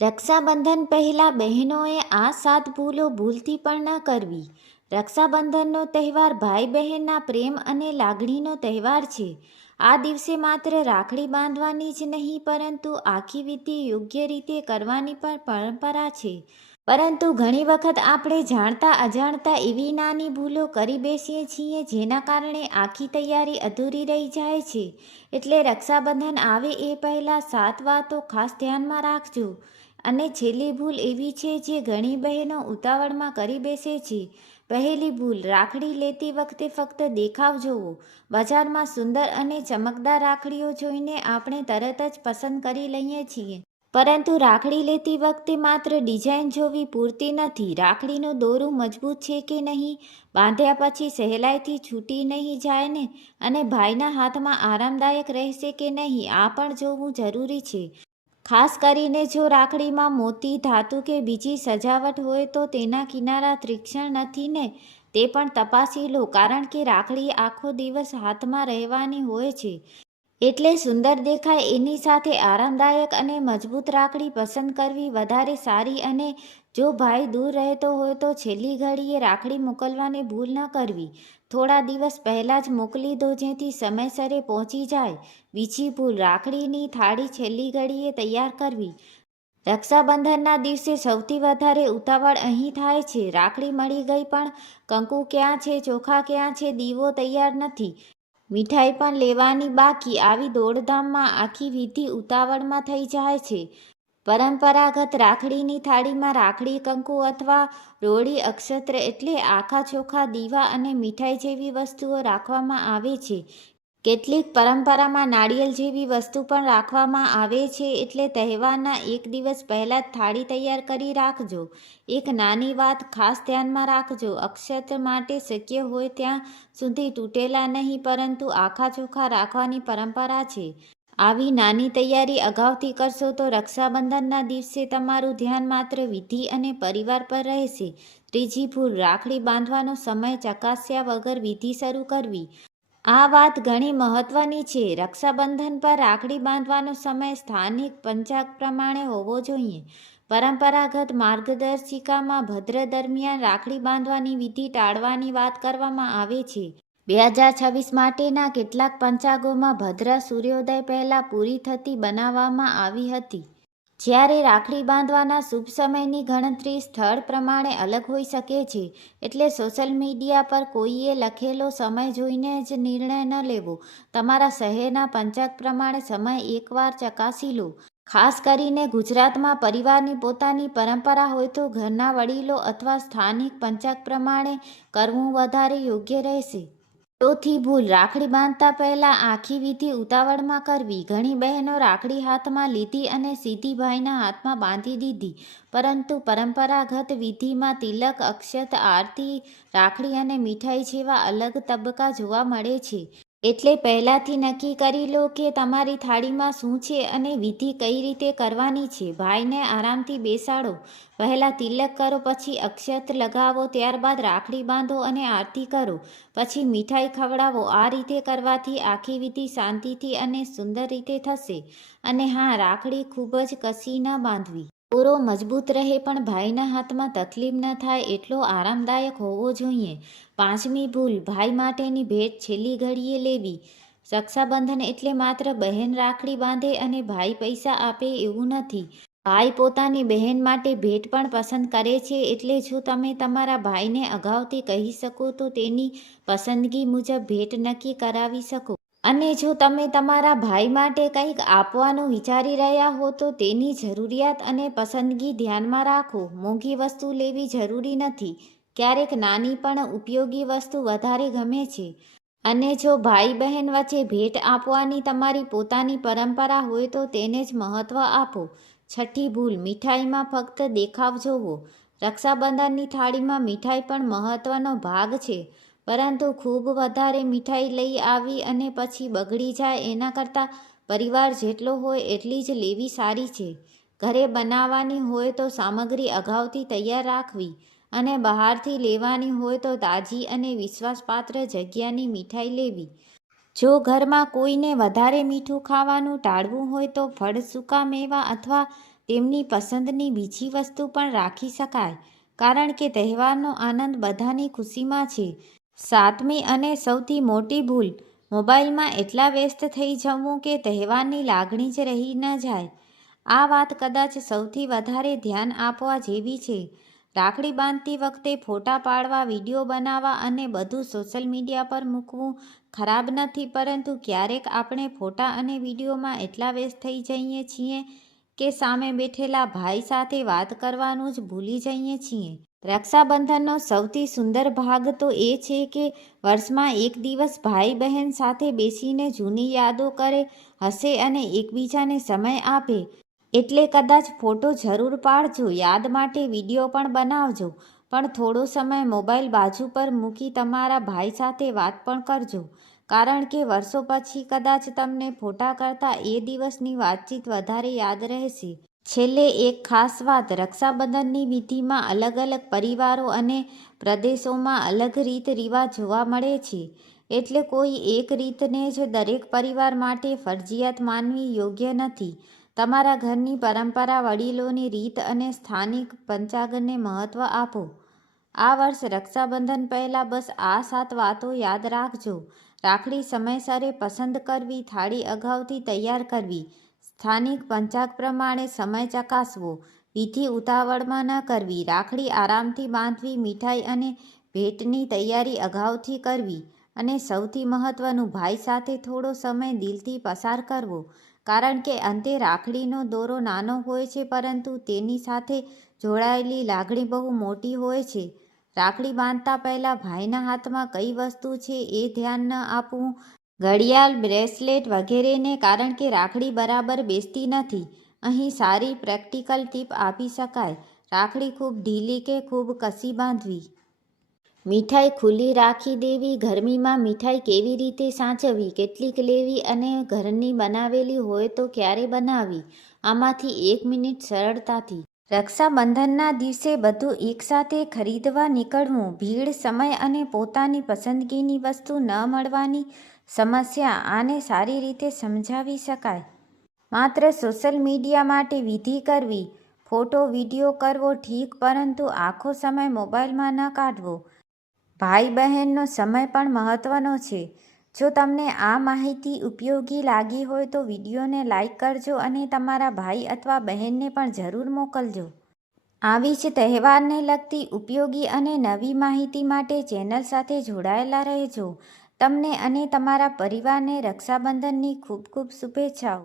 રક્ષાબંધન પહેલાં બહેનોએ આ 7 ભૂલો ભૂલથી પણ ન કરવી. રક્ષાબંધનનો તહેવાર ભાઈ બહેનના પ્રેમ અને લાગણીનો તહેવાર છે. આ દિવસે માત્ર રાખડી બાંધવાની જ નહીં પરંતુ આખી વિધિ યોગ્ય રીતે કરવાની પણ પરંપરા છે. પરંતુ ઘણી વખત આપણે જાણતા અજાણતા એવી નાની ભૂલો કરી બેસીએ છીએ જેના કારણે આખી તૈયારી અધૂરી રહી જાય છે. એટલે રક્ષાબંધન આવે એ પહેલાં 7 વાતો ખાસ ધ્યાનમાં રાખજો. અને છેલ્લી ભૂલ એવી છે જે ઘણી બહેનો ઉતાવળમાં કરી બેસે છે. પહેલી ભૂલ, રાખડી લેતી વખતે ફક્ત દેખાવ જોવો. બજારમાં સુંદર અને ચમકદાર રાખડીઓ જોઈને આપણે તરત જ પસંદ કરી લઈએ છીએ. પરંતુ રાખડી લેતી વખતે માત્ર ડિઝાઇન જોવી પૂરતી નથી. રાખડીનું દોરું મજબૂત છે કે નહીં, બાંધ્યા પછી સહેલાઈથી છૂટી નહીં જાય ને, અને ભાઈના હાથમાં આરામદાયક રહેશે કે નહીં આ પણ જોવું જરૂરી છે. ખાસ કરીને જો રાખડીમાં મોતી, ધાતુ કે બીજી સજાવટ હોય તો તેના કિનારા તીક્ષ્ણ નથી ને તે પણ તપાસી લો, કારણ કે રાખડી આખો દિવસ હાથમાં રહેવાની હોય છે. એટલે સુંદર દેખાય એની સાથે આરામદાયક અને મજબૂત રાખડી પસંદ કરવી વધારે સારી. અને જો ભાઈ દૂર રહેતો હોય તો છેલ્લી ઘડીએ રાખડી મોકલવાની ભૂલ ન કરવી. થોડા દિવસ પહેલાં જ મોકલી દો જેથી સમયસરે પહોંચી જાય. બીજી ભૂલ, રાખડીની થાળી છેલ્લી ઘડીએ તૈયાર કરવી. રક્ષાબંધનના દિવસે સૌથી વધારે ઉતાવળ અહીં થાય છે. રાખડી મળી ગઈ પણ કંકુ ક્યાં છે, ચોખા ક્યાં છે, દીવો તૈયાર નથી, મીઠાઈ પણ લેવાની બાકી. આવી દોડધામમાં આખી વિધિ ઉતાવળમાં થઈ જાય છે. પરંપરાગત રાખડીની થાળીમાં રાખડી, કંકુ અથવા રોળી, અક્ષત્ર એટલે આખા ચોખા, દીવા અને મીઠાઈ જેવી વસ્તુઓ રાખવામાં આવે છે. કેટલીક પરંપરામાં નાળિયેર જેવી વસ્તુ પણ રાખવામાં આવે છે. એટલે તહેવારના એક દિવસ પહેલાં જ થાળી તૈયાર કરી રાખજો. એક નાની વાત ખાસ ધ્યાનમાં રાખજો, અક્ષત્ર માટે શક્ય હોય ત્યાં સુધી તૂટેલા નહીં પરંતુ આખા ચોખા રાખવાની પરંપરા છે. આવી નાની તૈયારી અગાઉથી કરશો તો રક્ષાબંધનના દિવસે તમારું ધ્યાન માત્ર વિધિ અને પરિવાર પર રહેશે. ત્રીજી ભૂલ, રાખડી બાંધવાનો સમય ચકાસ્યા વગર વિધિ શરૂ કરવી. આ વાત ઘણી મહત્વની છે. રક્ષાબંધન પર રાખડી બાંધવાનો સમય સ્થાનિક પંચાંગ પ્રમાણે હોવો જોઈએ. પરંપરાગત માર્ગદર્શિકામાં ભદ્ર દરમિયાન રાખડી બાંધવાની વિધિ ટાળવાની વાત કરવામાં આવે છે. 2026 માટેના કેટલાક પંચાંગોમાં ભદ્ર સૂર્યોદય પહેલાં પૂરી થતી બનાવવામાં આવી હતી. જ્યારે રાખડી બાંધવાના શુભ સમયની ગણતરી સ્થળ પ્રમાણે અલગ હોઈ શકે છે. એટલે સોશિયલ મીડિયા પર કોઈએ લખેલો સમય જોઈને જ નિર્ણય ન લેવો. તમારા શહેરના પંચાંગ પ્રમાણે સમય એકવાર ચકાસી લો. ખાસ કરીને ગુજરાતમાં પરિવારની પોતાની પરંપરા હોય તો ઘરના વડીલો અથવા સ્થાનિક પંચાંગ પ્રમાણે કરવું વધારે યોગ્ય રહેશે. ચોથી ભૂલ, રાખડી બાંધતા પહેલાં આખી વિધિ ઉતાવળમાં કરવી. ઘણી બહેનો રાખડી હાથમાં લીધી અને સીધી ભાઈના હાથમાં બાંધી દીધી. પરંતુ પરંપરાગત વિધિમાં તિલક, અક્ષત, આરતી, રાખડી અને મીઠાઈ જેવા અલગ તબક્કા જોવા મળે છે. એટલે પહેલાંથી નક્કી કરી લો કે તમારી થાળીમાં શું છે અને વિધિ કઈ રીતે કરવાની છે. ભાઈને આરામથી બેસાડો. પહેલાં તિલક કરો, પછી અક્ષત લગાવો, ત્યારબાદ રાખડી બાંધો અને આરતી કરો, પછી મીઠાઈ ખવડાવો. આ રીતે કરવાથી આખી વિધિ શાંતિથી અને સુંદર રીતે થશે. અને હા, રાખડી ખૂબ જ કસી ન બાંધવી. દોરો મજબૂત રહે પણ ભાઈના હાથમાં તકલીફ ન થાય એટલો આરામદાયક હોવો જોઈએ. પાંચમી ભૂલ, ભાઈ માટેની ભેટ છેલ્લી ઘડીએ લેવી. રક્ષાબંધન એટલે માત્ર બહેન રાખડી બાંધે અને ભાઈ પૈસા આપે એવું નથી. ભાઈ પોતાની બહેન માટે ભેટ પણ પસંદ કરે છે. એટલે જો તમે તમારા ભાઈને અગાઉથી કહી શકો તો તેની પસંદગી મુજબ ભેટ નક્કી કરાવી શકો. અને જો તમે તમારા ભાઈ માટે કંઈક આપવાનું વિચારી રહ્યા હો તો તેની જરૂરિયાત અને પસંદગી ધ્યાનમાં રાખો. મોંઘી વસ્તુ લેવી જરૂરી નથી. ક્યારેક નાની પણ ઉપયોગી વસ્તુ વધારે ગમે છે. અને જો ભાઈ બહેન વચ્ચે ભેટ આપવાની તમારી પોતાની પરંપરા હોય તો તેને જ મહત્ત્વ આપો. છઠ્ઠી ભૂલ, મીઠાઈમાં ફક્ત દેખાવ જોવો. રક્ષાબંધનની થાળીમાં મીઠાઈ પણ મહત્વનો ભાગ છે. પરંતુ ખૂબ વધારે મીઠાઈ લઈ આવી અને પછી બગડી જાય એના કરતાં પરિવાર જેટલો હોય એટલી જ લેવી સારી છે. ઘરે બનાવવાની હોય તો સામગ્રી અગાઉથી તૈયાર રાખવી અને બહારથી લેવાની હોય તો તાજી અને વિશ્વાસપાત્ર જગ્યાની મીઠાઈ લેવી. જો ઘરમાં કોઈને વધારે મીઠું ખાવાનું ટાળવું હોય તો ફળ, સૂકા મેવા અથવા તેમની પસંદની બીજી વસ્તુ પણ રાખી શકાય, કારણ કે તહેવારનો આનંદ બધાની ખુશીમાં છે. 7મી અને સૌથી મોટી ભૂલ, મોબાઈલમાં એટલા વ્યસ્ત થઈ જવું કે તહેવારની લાગણી જ રહી ન જાય. આ વાત કદાચ સૌથી વધારે ધ્યાન આપવા જેવી છે. રાખડી બાંધતી વખતે ફોટા પાડવા, વિડીયો બનાવવા અને બધું સોશિયલ મીડિયા પર મૂકવું ખરાબ નથી, પરંતુ ક્યારેક આપણે ફોટા અને વિડીયોમાં એટલા વ્યસ્ત થઈ જઈએ છીએ કે સામે બેઠેલા ભાઈ સાથે વાત કરવાનું જ ભૂલી જઈએ છીએ. રક્ષાબંધનનો સૌથી સુંદર ભાગ તો એ છે કે વર્ષમાં એક દિવસ ભાઈ બહેન સાથે બેસીને જૂની યાદો કરે, હસે અને એકબીજાને સમય આપે. એટલે કદાચ ફોટો જરૂર પાડજો, યાદ માટે વિડીયો પણ બનાવજો, પણ થોડો સમય મોબાઈલ બાજુ પર મૂકી તમારા ભાઈ સાથે વાત પણ કરજો, કારણ કે વર્ષો પછી કદાચ તમને ફોટા કરતાં એ દિવસની વાતચીત વધારે યાદ રહેશે. છેલ્લે એક ખાસ વાત, રક્ષાબંધનની વિધિમાં અલગ અલગ પરિવારો અને પ્રદેશોમાં અલગ રીત રિવાજ જોવા મળે છે. એટલે કોઈ એક રીતને જ દરેક પરિવાર માટે ફરજિયાત માનવી યોગ્ય નથી. તમારા ઘરની પરંપરા, વડીલોની રીત અને સ્થાનિક પંચાંગને મહત્ત્વ આપો. આ વર્ષ રક્ષાબંધન પહેલાં બસ આ 7 વાતો યાદ રાખજો. રાખડી સમયસરે પસંદ કરવી, થાળી અગાઉથી તૈયાર કરવી, સ્થાનિક પંચાંગ પ્રમાણે સમય ચકાસવો, વિધિ ઉતાવળમાં ન કરવી, રાખડી આરામથી બાંધવી, મીઠાઈ અને ભેટની તૈયારી અગાઉથી કરવી અને સૌથી મહત્ત્વનું, ભાઈ સાથે થોડો સમય દિલથી પસાર કરવો, કારણ કે અંતે રાખડીનો દોરો નાનો હોય છે, પરંતુ તેની સાથે જોડાયેલી લાગણી બહુ મોટી હોય છે. રાખડી બાંધતા પહેલાં ભાઈના હાથમાં કઈ વસ્તુ છે એ ધ્યાન ન આપવું, ઘડિયાળ, બ્રેસલેટ વગેરેને, કારણ કે રાખડી બરાબર બેસતી નથી. અહીં સારી પ્રેક્ટિકલ ટીપ આપી શકાય. રાખડી ખૂબ ઢીલી કે ખૂબ કસી બાંધવી. મીઠાઈ ખુલ્લી રાખી દેવી. ગરમીમાં મીઠાઈ કેવી રીતે સાચવવી, કેટલીક લેવી અને ઘરની બનાવેલી હોય તો ક્યારે બનાવવી. આમાંથી 1 મિનિટ સરળતાથી. રક્ષાબંધનના દિવસે બધું એકસાથે ખરીદવા નીકળવું. ભીડ, સમય અને પોતાની પસંદગીની વસ્તુ ન મળવાની સમસ્યા. આને સારી રીતે સમજાવી શકાય. માત્ર સોશિયલ મીડિયા માટે વિધિ કરવી, ફોટો વિડીયો કરવો ઠીક, પરંતુ આખો સમય મોબાઈલમાં ન કાઢવો. ભાઈ બહેનનો સમય પણ મહત્વનો છે. જો તમને આ માહિતી ઉપયોગી લાગી હોય તો વિડીયોને લાઈક કરજો અને તમારા ભાઈ અથવા બહેનને પણ જરૂર મોકલજો. આવી જ તહેવારને લગતી ઉપયોગી અને નવી માહિતી માટે ચેનલ સાથે જોડાયેલા રહેજો. તમને અને તમારા પરિવારને રક્ષાબંધનની ખૂબ ખૂબ શુભેચ્છાઓ.